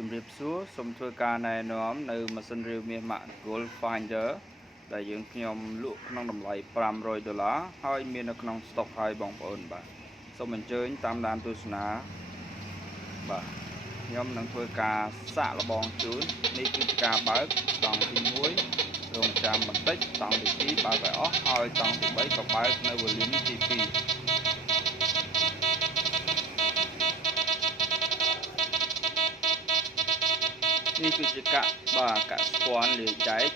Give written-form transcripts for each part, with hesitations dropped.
ជំរាបសួរសូមធ្វើការណែនាំនៅម៉ាស៊ីនរាវមាស Mac Gold Finder ដែលយើងខ្ញុំលក់ក្នុងតម្លៃ$500ហើយមាននៅក្នុង stock ហើយបងប្អូនបាទសូមអញ្ជើញតាមដានទស្សនាបាទខ្ញុំនឹងធ្វើការសាកល្បងជូននេះគឺជាការបើកតង់ទី1រងចាំបន្តិចតង់ទី2បើកឲ្យអស់ហើយតង់ទី3ក៏បើកនៅ volume ទី2នេះគឺជាកស្ពាន់លាយដែក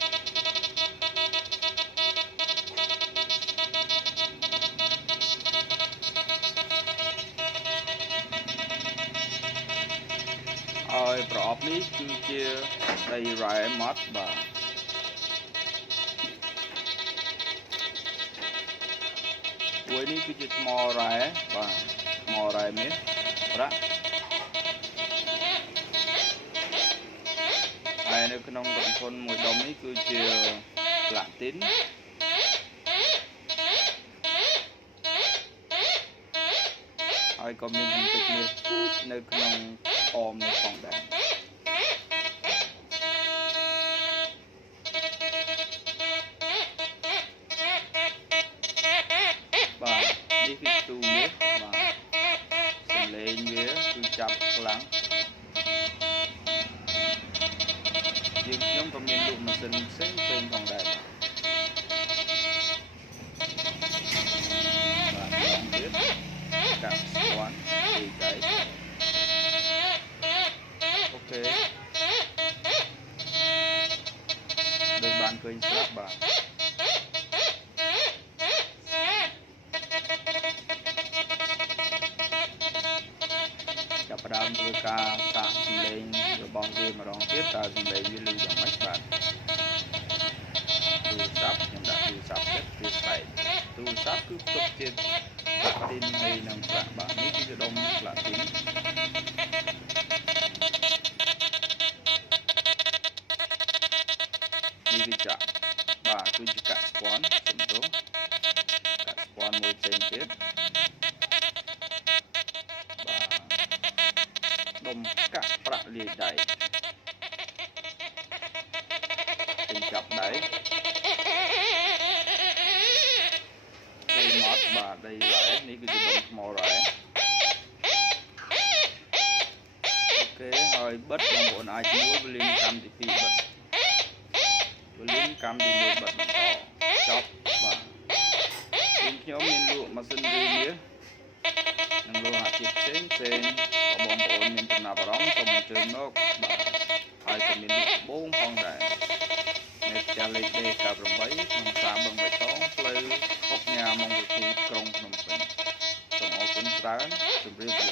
ហើយប្រអប់នេះគឺជាដីរ៉ែម៉ត់បាទមួយនេះគឺជាថ្មរ៉ែបាទថ្មរ៉ែមាសប្រាក់ហើយនៅក្នុងរន្ធនមួយដុំនេះគឺជាប្លាទីនហើយក៏មានបន្តិចមាសនៅក្នុងអមនេះផងដែរបាទនេះគឺទូមាសបាទសំឡេងវាគឺចាប់ខ្លាំងយើងខ្ញុំក៏មានលក់ម៉ាស៊ីនផ្សេងផងដែរបាទទៀតកាក់ស្ពាន់ទីដៃអូខេដូចបានឃើញស្រាប់បាទចាប់ផ្ដើមធ្វើការសាកសំឡេងរបស់វាម្ដងទៀតតើសំឡេងវាឮយ៉ាងម៉េចបាទទូរស័ព្ទខ្ញុំដាក់ទូរស័ព្ទទៀតវាស្បែកទូរស័ព្ទគឺផ្ទុកជាប្លាទីនហើយនឹងប្រាក់បាទនេះគឺជាដុំប្លាទីននេះវាចាក់បាទគឺជាកាក់ស្ពាន់សំទោសកាក់ស្ពាន់មួយផ្សេងទៀតដុំកាក់ប្រាក់លាយដៃពេញចាប់ដៃដីម៉ត់បាទដីរ៉ែនេះគឺជាដុំថ្មរ៉ែអូខេហើយបិទបងប្អូនអាចមួយ volume កម្មទី2បិទ volume កម្មទី1បិទបន្តចប់បាទខ្ញុំមានលក់ម៉ាស៊ីនរាវមាសនិងលោហៈជាតិផ្សេងក៏បងប្អូនមានចំណាប់អារម្មណ៍សូមអញ្ជើញមកបាទហើយក៏មានលក់ត្បូងផងដែរនៅផ្ទះលេខ D98 ក្នុងផ្សារបឹងបៃតងផ្លូវអុកញ៉ាម៉ុងវិធីក្រុងភ្នំពេញសូមអរគុណច្រើនជម្រាបលា